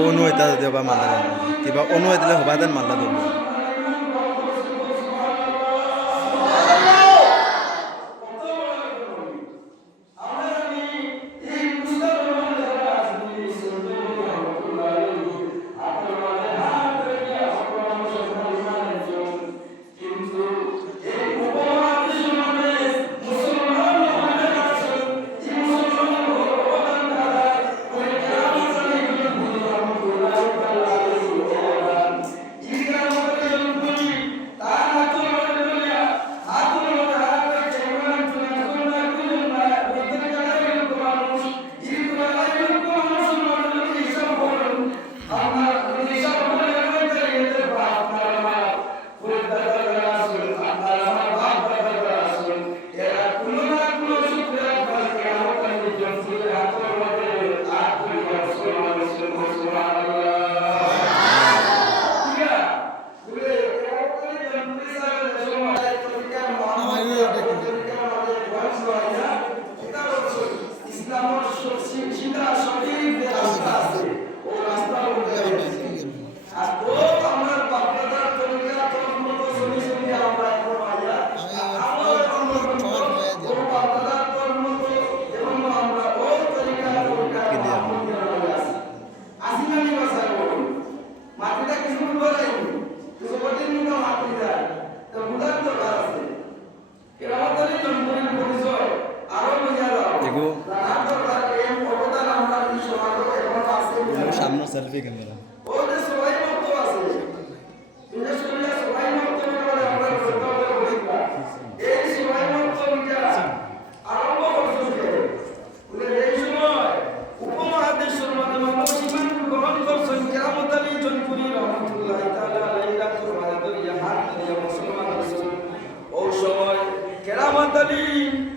অনু এটা দেবা মাল্লা কিবা অনু দিলে হবা দেন মাল্লা দেব সামনে সেলফি ক্যামেরা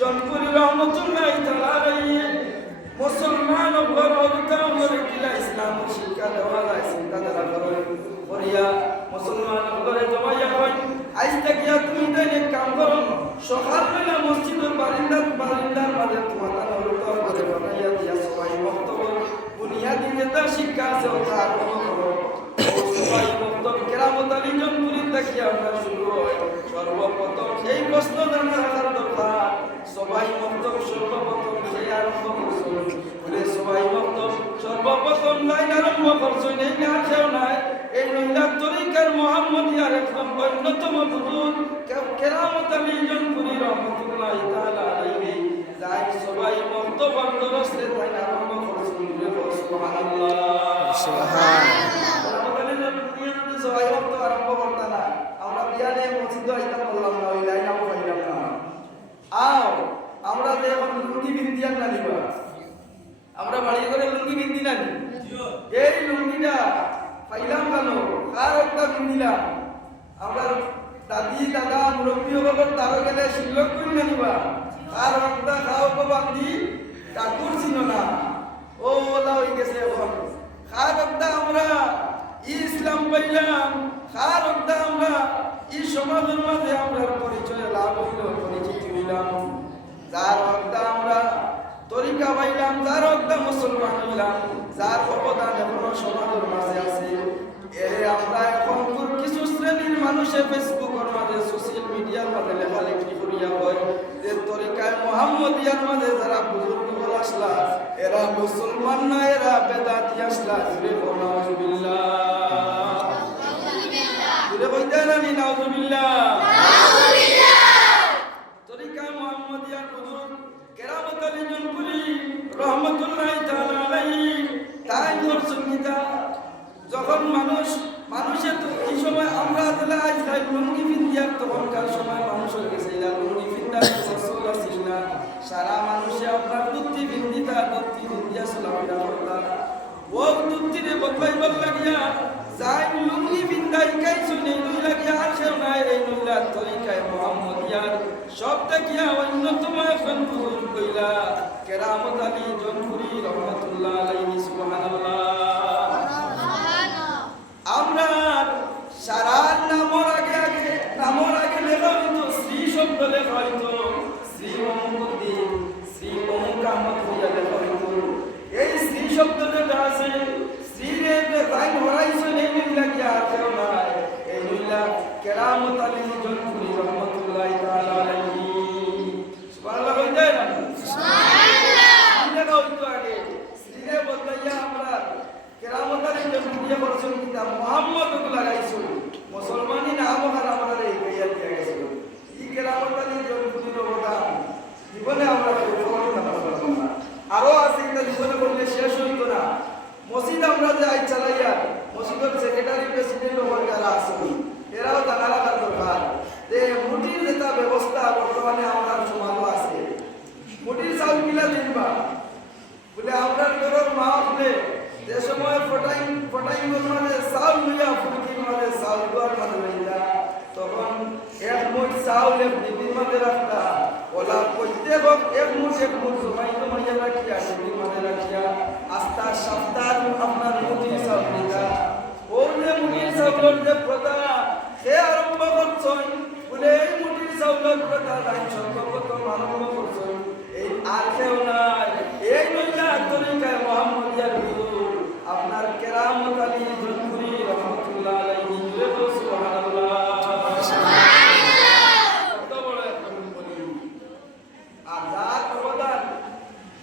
জনপুরি রহমতুল্লাহ তাআলা আলাইহি মুসলমান ইসলাম শিক্ষা দেওয়া যায় চিন্তা ধারা করিয়া মুসলমান ঘরে জমাইয়া হয় আজ থেকে তুমি তাই কাম করো সকালবেলা মসজিদের বারিন্দার মাঝে তোমার ঘরে বানাইয়া দিয়া সবাই বক্তব্য বুনিয়াদি নেতা শিক্ষা আছে ওটা সবাই বক্তব্য কেরামত আলী জনপুরি থেকে আমরা শুরু হয় সর্বপ্রথম সেই প্রশ্ন রাখার দরকার সবাই বক্তব্য সর্বপ্রথম সেই আরম্ভ করছেন বলে সবাই বক্তব্য সর্বপ্রথম লাইন আরম্ভ করছেন এই না কেউ নাই এই নৈলার তরিকার মোহাম্মদিয়ার একদম অন্যতম বুজুর্গ কেরামত আলী জনপুরি রহমতুল্লাহ তাআলা আলাইহি যাই সবাই বক্তব্য দরস্তে তাই আরম্ভ করছেন সুবহানাল্লাহ কেরামত আলী জনপুরি সবাই বক্তব্য আরম্ভ করতে না আমরা বিয়ানে মসজিদে আইতাম বললাম না ওই লাইন আমরা পাইলাম না আও আমরা যে এখন লুঙ্গি বিন্দিয়ান না নিবা আমরা বাড়ি করে লুঙ্গি বিন্দি না এই লুঙ্গিটা পাইলাম কেন কার একটা বিন্দিলাম আমরা দাদি দাদা মুরব্বী হবার তারও গেলে শিল্লক করি না নিবা কার একটা খাও বান্দি কাকুর ছিল না ও ওলা হয়ে গেছে এখন কার একটা আমরা ইসলাম পাইলাম কার একটা আমরা এই সমাজের মাঝে আমরা পরিচয় লাভ হইল পরিচিতি হইলাম যার হকদা আমরা তরিকা পাইলাম যার হকদা মুসলমান হইলাম যার অবদান এখনো সমাজের মাঝে আছে এরে আমরা এখন কিছু শ্রেণীর মানুষের ফেসবুকের মাঝে সোশ্যাল মিডিয়ার মাঝে লেখালেখি করিয়া হয় যে তরিকায় মোহাম্মদিয়ার মাঝে যারা বুজুর্গ আসলা এরা মুসলমান না এরা বেদাতি আসলা জুড়ে নাউজুবিল্লাহ জুড়ে কইতে নানি নাউজুবিল্লাহ তরিকায় মোহাম্মদিয়ার বুজুর্গ কেরামত আলী জনপুরি রহমতুল্লাহ তাআলা আলাইহি তাই সংগীতা যখন মানুষের তো এই সময় আমরা তাহলে আজ যাই লুঙ্গি বিন্দিয়ার তখনকার সময় মানুষের গেছে লুঙ্গি বিন্দার ফসল ছিল না সারা মানুষে আপনার দুধি বিন্দিয়া চলাফেরা করতাম ও দুধিরে বদলাইবার লাগিয়া যাই লুঙ্গি বিন্দাই খাইছো নেই লাগিয়া আর কেউ নাই এই নইলার তরিকায় মোহাম্মদিয়ার সব দেখিয়া অন্যতম এখন বুজুর্গ কইলা কেরামত আলী জনপুরি রহমতুল্লাহ আলাইহি সুবহানাল্লাহ আমরা সারার নামর আগে লেখা হইতো শ্রী শব্দ লেখা হইতো শ্রী অমুকুদ্দিন শ্রী অমুক আহমদ হইয়া লেখা হইতো এই শ্রী শব্দ যেটা আছে শ্রী রে যে করছেন কিতাব মুহাম্মদ লাগাইছো মুসলমানি নাম ওখানে আমাদের এই গাইয়া দিয়ে গেছিল এই কেরামত আলী জনপুরির অবদান জীবনে আমরা আরো আছে এটা জীবনে বললে শেষ হইতো না মসজিদ আমরা যে আই চালাইয়া মসজিদের সেক্রেটারি প্রেসিডেন্ট হওয়ার যারা আছে এরাও জানা রাখার দরকার যে মুটির যেটা ব্যবস্থা বর্তমানে আমরা সমাজও আছে মুটির চাউল কিলা দিনবা বলে আমরা ঘরের মা বলে যে সময় ফটাইং মানে চাউল লইয়া ফুলকির মানে চাউল দেওয়ার মানে লইয়া তখন এক মুঠ চাউল এক ডিবির মধ্যে রাখতা ওলা প্রত্যেক এক মুঠ জমাইয়া রাখিয়া ডিবির মধ্যে রাখিয়া আস্তা সপ্তাহ আপনার মুঠির চাউল দিতা ওর যে মুঠির চাউলের যে প্রথা সে আরম্ভ করছেন বলে এই মুঠির চাউলের প্রথা লাইন সর্বপ্রথম আরম্ভ করছেন এই আর কেউ নাই এই নইলা তরিকায় মোহাম্মদিয়ার গুরু আপনার কেরামত আলী জনপুরি রহমাতুল্লাহ আলাইহি সুবহানাল্লাহ আর যার অবদান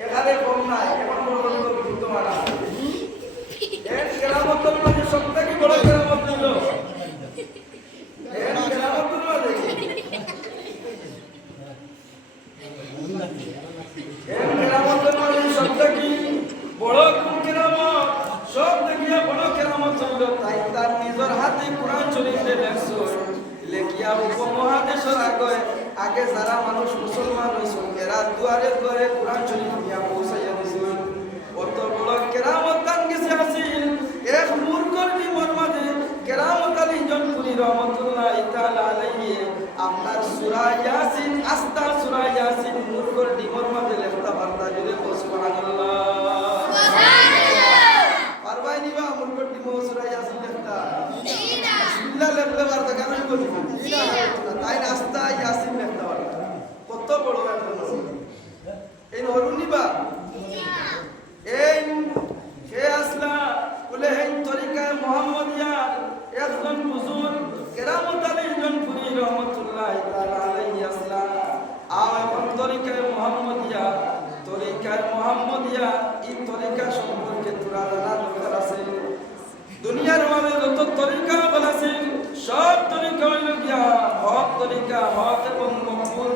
এখানে কম নাই এখন পর্যন্ত বিদ্যমান আছে এর কেরামতের মধ্যে সবথেকে বড় কেরামত হলো এর কেরামতের মধ্যে এর কেরামতের মধ্যে সবথেকে বড় কেরামত সব দেখিয়া বড় কেরামত হলো তাই তার নিজের হাতে কোরআন শরীফে লেখছো লেখিয়া উপমহাদেশের আগে যারা মানুষ মুসলমান হয়েছিল এরা দুয়ারে দুয়ারে কোরআন শরীফ নিয়ে পৌঁছাইয়া দিছিল অত বড় কেরামত দান গেছে আসিল এক মূর্খর জীবন মাঝে কেরামত আলী জনপুরি রহমতুল্লাহ তাআলা আলাইহি আপনার সূরা ইয়াসিন আস্তা সূরা ইয়াসিন মূর্খর জীবন মাঝে লেখতা বার্তা দিলে সুবহানাল্লাহ পারবাই নিবা মূর্খর জীবন সূরা ইয়াসিন লেখতা বিসমিল্লাহ লেখলে বার্তা কেন বলি তাই আস্তা ইয়াসিন লেখতা বার্তা কত বড় একটা এই নরুন নিবা এই কে আসলা বলে এই তরিকায় মুহাম্মদিয়া একজন হুজুর কেরামত আলী জনপুরি রহমাতুল্লাহ তাআলা আলাইহি আসলা আও এখন তরিকায় মুহাম্মদিয়া এই তরিকা সম্পর্কে তোরা জানা দরকার আছে দুনিয়ার মধ্যে যত তরিকা আছে সব তরিকা হইল গিয়া হক তরিকা হক এবং মকবুল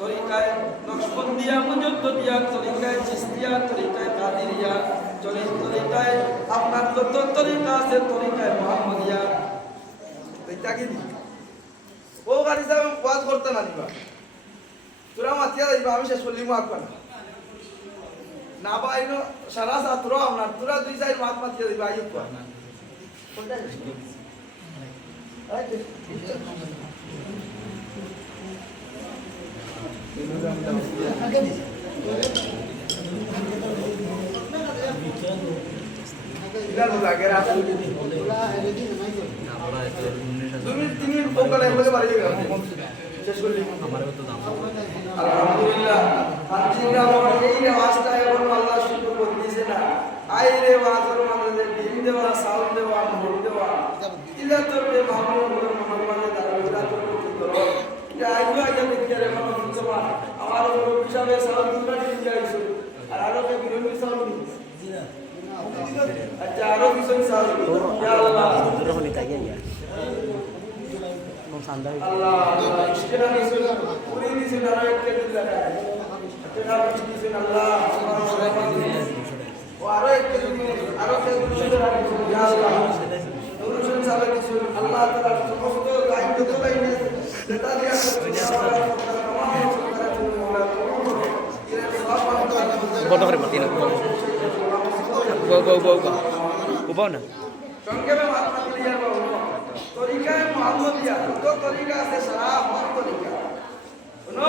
তরিকায় নকশবন্দিয়া মুজদ্দিয়া তরিকায় চিশতিয়া তরিকায় কাদিরিয়া তরিকায় আপনার যত তরিকা আছে তরিকায় মুহাম্মদিয়া এটা কি ও গাড়ি সাহেব ওয়াজ করতে না দিবা তোরা মাতিয়া দিবা আমি শেষ করলি মাক পানা না বাইনো সারা ছাত্র আপনার তোরা দুই সাইড মাত মাতিয়া দিবা আইব পানা আলহামদুলিল্লাহ এই আওয়াজটা এখন আল্লাহ শুকর করে দিয়েছে না আইরে ওয়াজের মধ্যে ডিম দেওয়া সাউন্ড দেওয়া মোড় দেওয়া ইলা তোর বে মামুন মোহাম্মদ দারুদা তোর করো এটা আইলো আইয়া দেখতে রে মামুন জমা আমার বড় হিসাবে সাউন্ড দুটো ডিম যাইছো আর আরো কে বিরোধী সাউন্ড জি না আচ্ছা আরো কিছু সাউন্ড ইয়া আল্লাহ দুটো হলি তাই গিয়া আল্লাহ ইশকেরা নিছিল পুরি নিছিল আর একটা দিল লাগা এটা দিছেন আল্লাহ ও আরো একটা দিন আরো একটা দিন ইয়া আল্লাহ নুরুশন সাহেব কিছু আল্লাহ তাআলা সমস্ত দায়িত্ব তো লাইনে সেটা দিয়া বন্ধ করে মাতি না গো উপাও না সংক্ষেপে মাত্রা ক্লিয়ার বাবু তরিকায় মুহাম্মদিয়া তো তরিকা আছে সারা হক তরিকা শুনো